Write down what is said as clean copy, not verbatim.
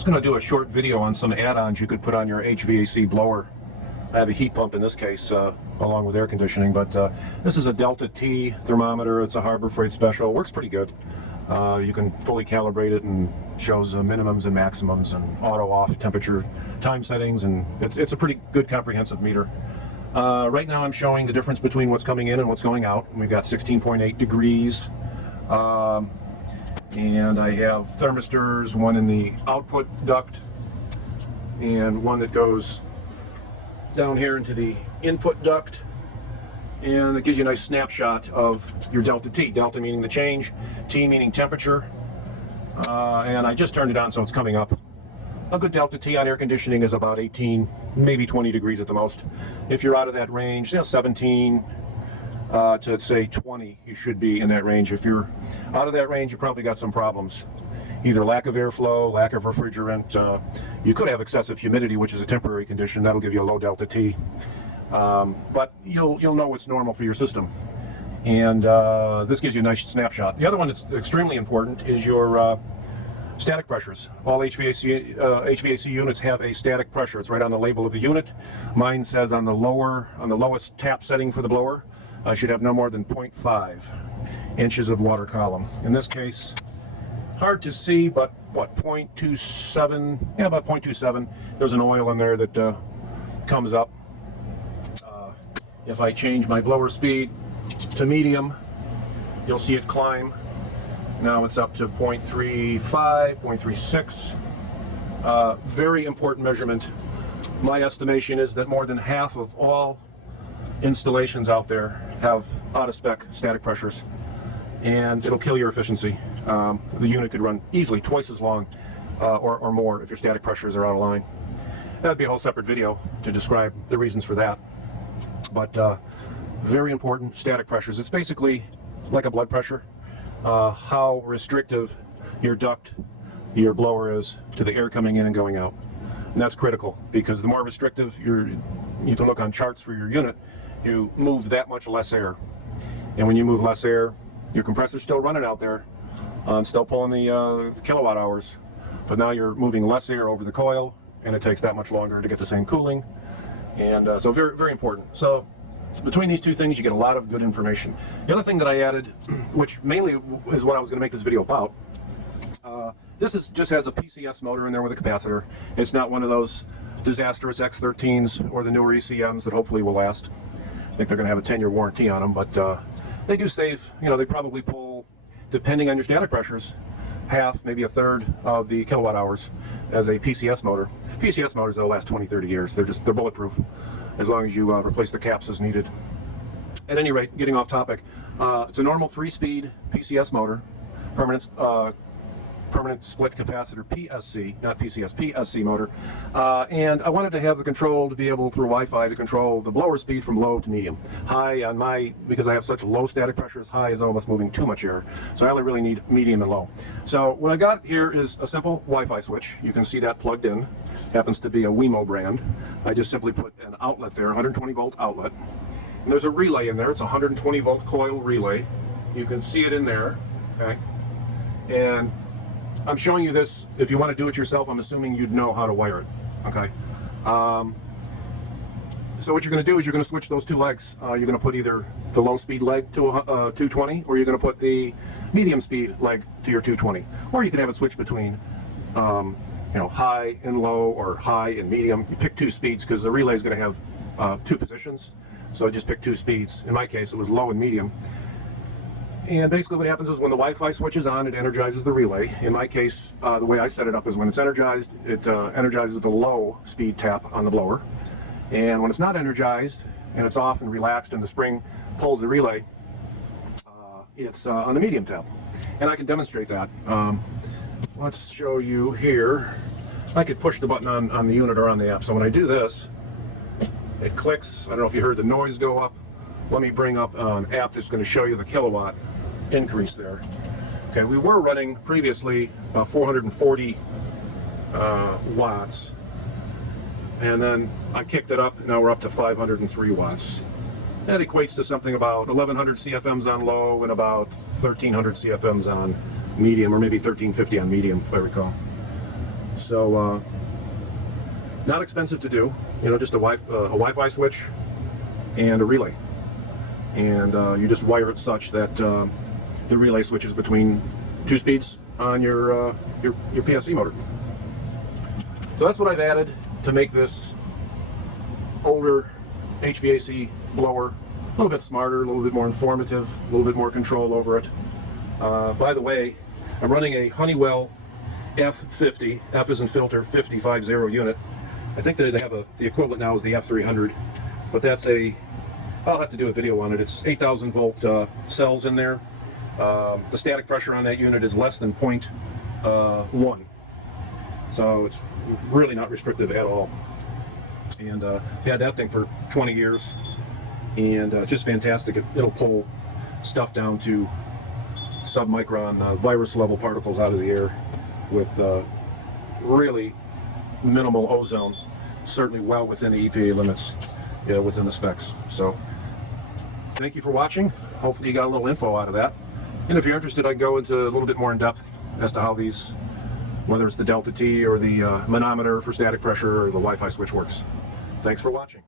Just going to do a short video on some add-ons you could put on your HVAC blower. I have a heat pump in this case, along with air conditioning, but this is a DeltaT thermometer. It's a Harbor Freight special. Works pretty good. You can fully calibrate it and shows minimums and maximums and auto-off temperature time settings, and it's a pretty good comprehensive meter. Right now I'm showing the difference between what's coming in and what's going out. And we've got 16.8 degrees. And I have thermistors, one in the output duct and one that goes down here into the input duct, and it gives you a nice snapshot of your DeltaT. Delta meaning the change, T meaning temperature, and I just turned it on so it's coming up. A good DeltaT on air conditioning is about 18, maybe 20 degrees at the most. If you're out of that range, 17 to say 20, you should be in that range. If you're out of that range, you probably got some problems. Either lack of airflow, lack of refrigerant. You could have excessive humidity, which is a temporary condition. That'll give you a low DeltaT. But you'll know what's normal for your system. And this gives you a nice snapshot. The other one that's extremely important is your static pressures. All HVAC units have a static pressure. It's right on the label of the unit. Mine says on the lowest tap setting for the blower, I should have no more than 0.5 inches of water column. In this case, hard to see, but what, 0.27? Yeah, about 0.27. There's an oil in there that comes up. If I change my blower speed to medium, you'll see it climb. Now it's up to 0.35, 0.36. Very important measurement. My estimation is that more than half of all installations out there have out-of-spec static pressures, and it'll kill your efficiency. The unit could run easily twice as long or more if your static pressures are out of line. That'd be a whole separate video to describe the reasons for that. But very important, static pressures. It's basically like a blood pressure. How restrictive your duct, your blower is to the air coming in and going out. And that's critical, because the more restrictive you can look on charts for your unit, you move that much less air. And when you move less air, your compressor's still running out there, still pulling the kilowatt hours, but now you're moving less air over the coil, and it takes that much longer to get the same cooling. And so very, very important. So between these two things, you get a lot of good information. The other thing that I added, which mainly is what I was going to make this video about, this just has a PCS motor in there with a capacitor. It's not one of those disastrous X13s or the newer ECMs that hopefully will last. I think they're going to have a 10-year warranty on them, but they do save, they probably pull, depending on your static pressures, half, maybe a third of the kilowatt hours as a PCS motor. PCS motors, they'll last 20, 30 years. They're bulletproof as long as you replace the caps as needed. At any rate, getting off topic, it's a normal 3-speed PCS motor, permanent split capacitor PSC, not PCS, PSC motor. And I wanted to have the control to be able, through Wi-Fi, to control the blower speed from low to medium. High on because I have such low static pressures, high is almost moving too much air. So I only really need medium and low. So what I got here is a simple Wi-Fi switch. You can see that plugged in. Happens to be a Wemo brand. I just simply put an outlet there, 120 volt outlet. And there's a relay in there. It's a 120 volt coil relay. You can see it in there, okay? And I'm showing you this. If you want to do it yourself, I'm assuming you'd know how to wire it, okay? So what you're going to do is you're going to switch those two legs. You're going to put either the low speed leg to 220, or you're going to put the medium speed leg to your 220. Or you can have it switch between high and low, or high and medium. You pick two speeds because the relay is going to have two positions. So I just picked two speeds. In my case, it was low and medium. And basically what happens is when the Wi-Fi switch is on, it energizes the relay. In my case, the way I set it up is when it's energized, it energizes the low speed tap on the blower. And when it's not energized, and it's off and relaxed, and the spring pulls the relay, it's on the medium tap. And I can demonstrate that. Let's show you here. I could push the button on the unit or on the app. So when I do this, it clicks. I don't know if you heard the noise go up. Let me bring up an app that's going to show you the kilowatt increase there. Okay, we were running previously 440 watts, and then I kicked it up. Now we're up to 503 watts. That equates to something about 1100 CFMs on low and about 1300 CFMs on medium, or maybe 1350 on medium, if I recall. So not expensive to do, you know, just a Wi-Fi switch and a relay, and you just wire it such that the relay switches between 2 speeds on your PSC motor. So that's what I've added to make this older HVAC blower a little bit smarter, a little bit more informative, a little bit more control over it. By the way, I'm running a Honeywell F50, F as in filter, 50 unit. I think that they have the equivalent now is the F300, but that's I'll have to do a video on it. It's 8,000 volt cells in there. The static pressure on that unit is less than 0.1, so it's really not restrictive at all. And I've had that thing for 20 years, and it's just fantastic. It'll pull stuff down to sub-micron virus level particles out of the air with really minimal ozone, certainly well within the EPA limits, within the specs. So thank you for watching. Hopefully you got a little info out of that. And if you're interested, I can go into a little bit more in depth as to how these, whether it's the DeltaT or the manometer for static pressure or the Wi-Fi switch works. Thanks for watching.